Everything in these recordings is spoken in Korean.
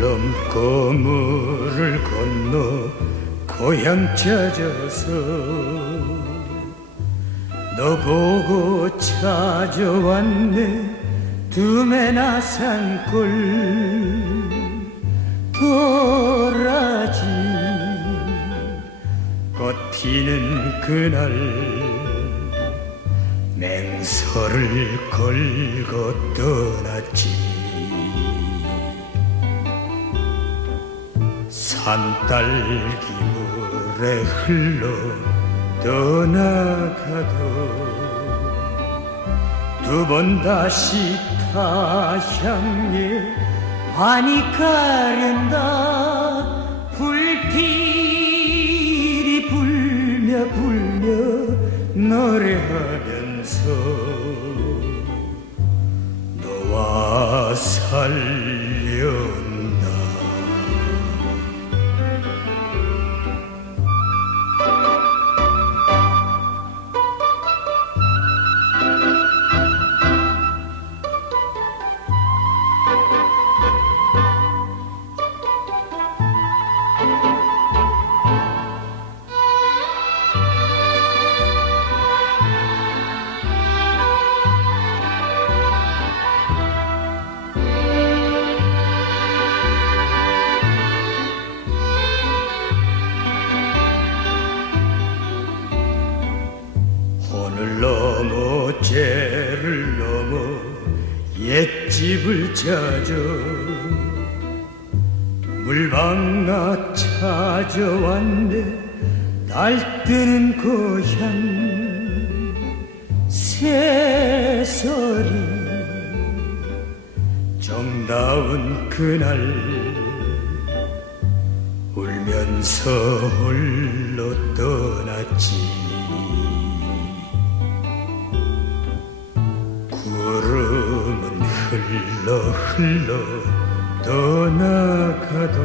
넘고 물을 건너 고향 찾아서 너 보고 찾아왔네. 두메나 산골 도라지. 꽃 피는 그날 맹서를 걸고 떠났지 산딸기 물에 흘러 떠나가도 두 번 다시 타향에 환히 가른다. 불길이 불며 불며 노래하면서 너와 살련 혼을 넘어 죄를 넘어 옛집을 찾아 물방아 찾아왔네. 날 뜨는 고향 새소리 정다운 그날 울면서 홀로 떠났지 흘러 흘러 떠나가도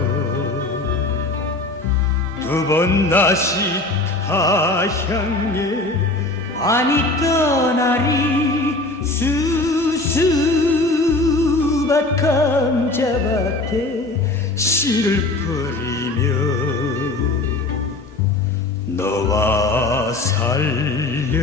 두 번 다시 타향에 아니 떠나리 수수밭 감자밭에 씨를 뿌리며 너와 살련